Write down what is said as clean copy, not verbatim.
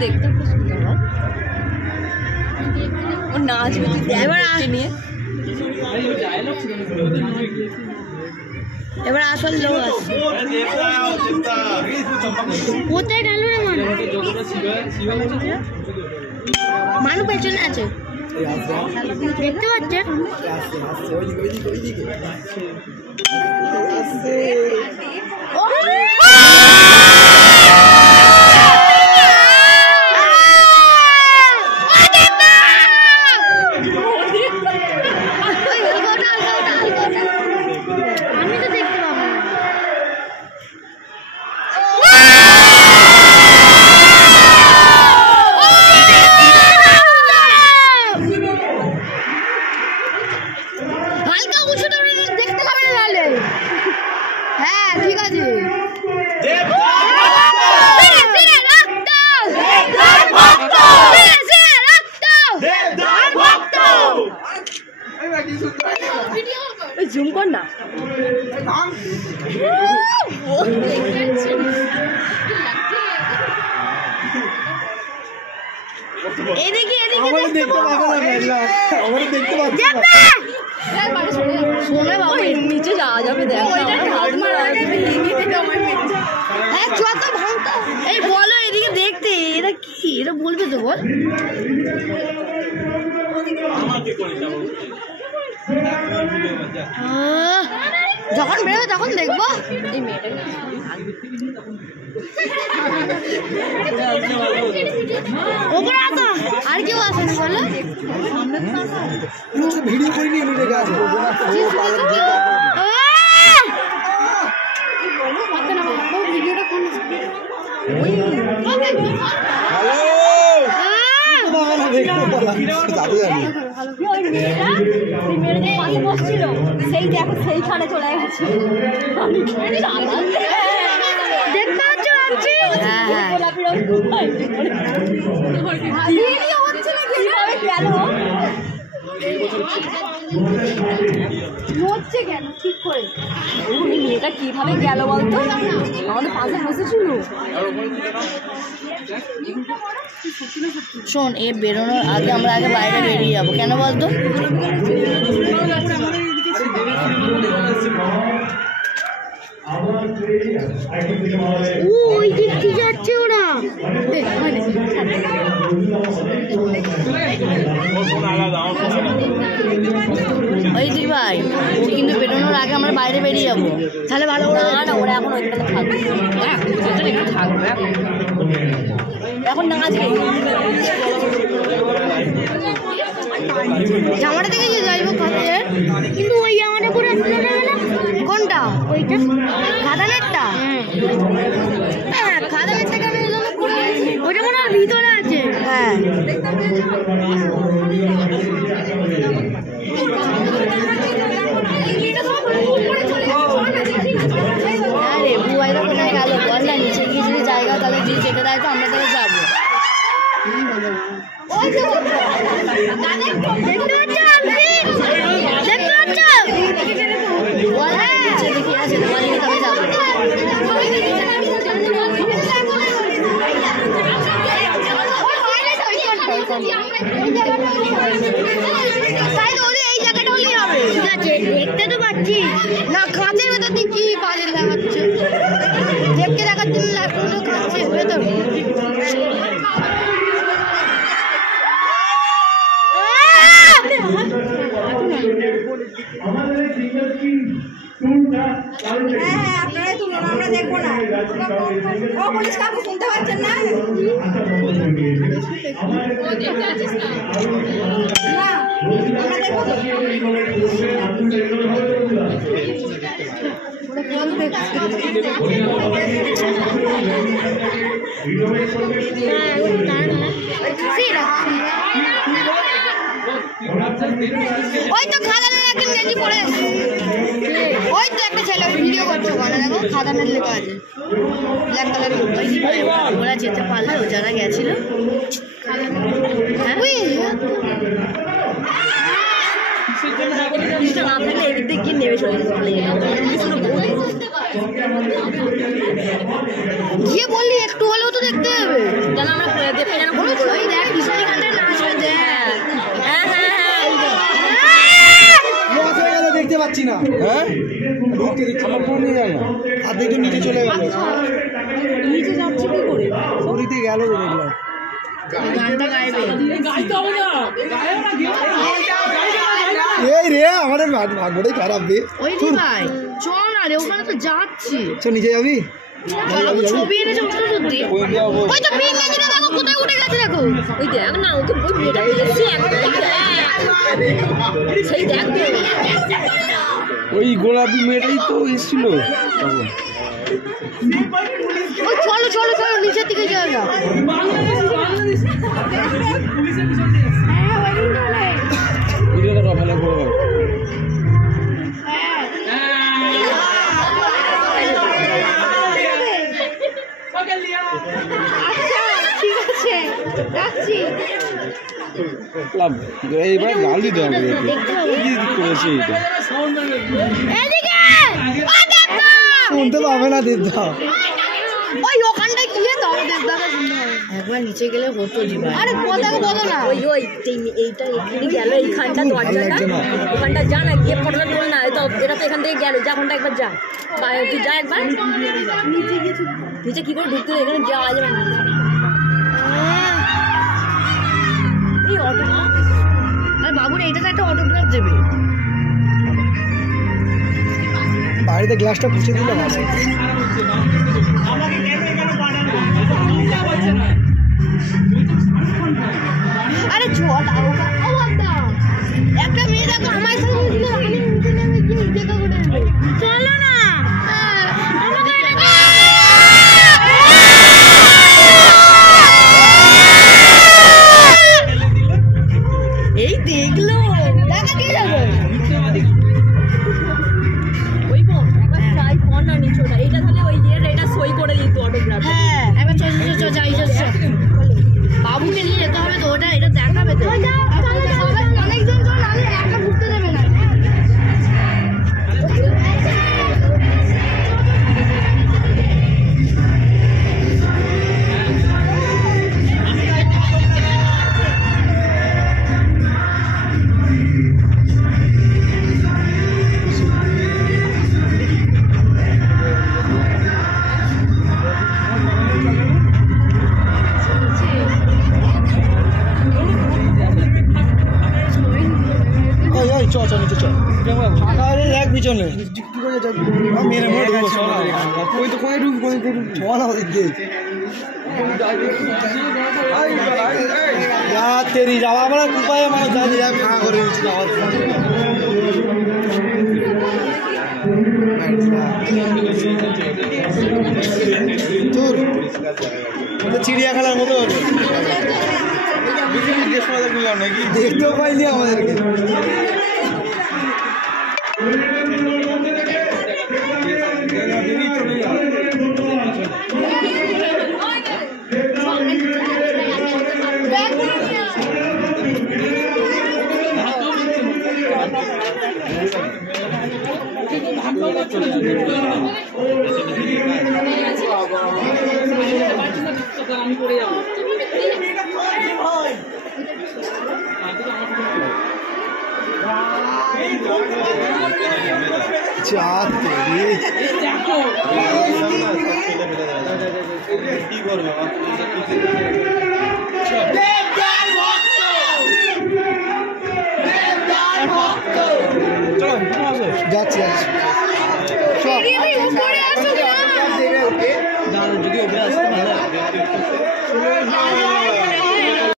দেখতে খুব সুন্দর হয় ও নাচ এবার নিয়ে এবার আসল লোক আছে কোথায় গেল রে মানু পেছনে আছে দেখতে পাচ্ছে জুম কর না নিচে যাওয়া যাবে এই বলো এদিকে দেখতে এরা কি এরা বলবে তো বল যখন বেরোবে তখন দেখবো এই মেয়েটাকে ওপরে আসো আর কেউ আসেনি বলো ভিডিও করে নিয়ে সেই দেখো সেইখানে চলে গেছে দেখতে পাচ্ছ হচ্ছে কেন ঠিক করে মেয়েটা কিভাবে গেল বলতো আমাদের পাশে বসেছিল শোন এ বেরোনোর আগে আমরা আগে বাইরে বেরিয়ে যাবো কেন বলতো ওই দিক কি যাচ্ছে ওরা ওই দিক ভাই কিন্তু বেরোনোর আগে আমরা বাইরে বেরিয়ে যাবো তাহলে ভালো না ওরা এখন ওইখানে থাকবে একটু থাকবে এখন নাচ জামাটা থেকে যে যাইবো কাছে কিন্তু ওই জামাটা পরে কোনটা ওইটা খাদানেরটা হ্যাঁ খাদানেরটা কেন ওইটা মনে হয় ভিতরে আছে হ্যাঁ আরে বুয়াইরা কোথায় গেল বল না নিচে গিয়ে যদি জায়গা তাহলে দিয়ে যেতে দেয় তো আমরা তাহলে যাবো দেখতে তো পাচ্ছি না কাঁচের ভেতর দিয়ে কি বাজে লাগাচ্ছে দেখতে দেখার জন্য কাঁচের ভেতর আপনারাই তুলুন আমরা দেখবো না ও পুলিশ কাকু শুনতে পাচ্ছেন না আমরা দেখবো ওই তো খাদানের একজন গেঞ্জি পরে ওই তো একটা ছেলে ভিডিও করছে ওখানে দেখো খাদানের লেখা আছে ব্ল্যাক কালারের ওরা যেতে পারলো যারা গেছিল না থাকলে এদিক দিয়ে গিয়ে নেমে চলে গিয়ে বললি একটু হলেও তো দেখতে হবে যেন আমরা দেখতে পাচ্ছি না। হ্যাঁ ঢুকতে দিচ্ছি আমার ফোন নিয়ে যায় না। আর্ধেক জন নিচে চলে গেল। নিচে যাচ্ছে কি করে? পুরীতে গেল দেখলাম। গানটা গাইবে এই রে আমাদের ভাগ্যটাই খারাপ বে। ওই দি ভাই চল না রে ওখানে তো যাচ্ছি চল নিচে যাবি? চলো ছবি এনেছে ওটা সত্যি ওই যাবো। ওই তো পিং গেছে দেখো কোথায় উঠে গেছে দেখো ওই দেখ না ওকে ওই মেয়েটা এসে সেই দেখ ওই গোলাপি মেয়েটাই তো এসেছিল তখন। ওই চলো চলো চলো নিচের দিকে যাও না ভিডিওটা ভালো করে ঠিক আছে রাখছি এইবার গাল দিতে হবে। কি করেছে এটা এদিকে শুনতে পাবে না দিদা। ওই ওখানটায় গিয়ে দাও দেবদাকে শুনতে হবে একবার নিচে গেলে হতো জি ভাই আরে কথাকে বলো না ওই ওই এইটা এখানে গেল এইখানটা দরজাটা ওখানটা যা না গিয়ে ফটোটা তোল না এটা তো এখান থেকে গেল যা ওখানটা একবার যা তুই যা একবার নিচে কি করে ঢুকতে এখানে যাওয়া যাবে না এই অটো আরে বাবুর এইটাতে একটা অটোগ্রাফ দেবে বাড়িতে গ্লাসটা পুষে দিলে ভালো। আরে চল একটা মেয়ে দেখো আমার সঙ্গে ছিল আমি নিচে নেমে গিয়ে দেখা করে নেবে চলো না আমাকে এই দেখলো দেখা দিয়ে যাবে ওই বোন একবার ট্রাই কর না নিচোটা এইটা তাহলে ওই এটা সই করে দিত অটোগ্রাফ হ্যাঁ একবার চল যাই বাবুকে নিয়ে যেতে হবে তো ওটা এটা দেখাবে তো অনেকজন চল নাহলে একা ঘুরতে দেবে না চ নিচে চ ফাঁকা হলে দেখ পিছনে কি করে মেরে মেরে ঢুকবো। ওই তো কোথায় ঢুকবো চল ওদিক দিয়ে তেরি যাওয়া আমরা উপায় মানুষ জানি ফাঁকা করে নিচ্ছি যাওয়ার চিড়িয়াখানার মতো দেখতেও পাইনি আমাদেরকে। আমি করে যাবো কি করবে যাচ্ছি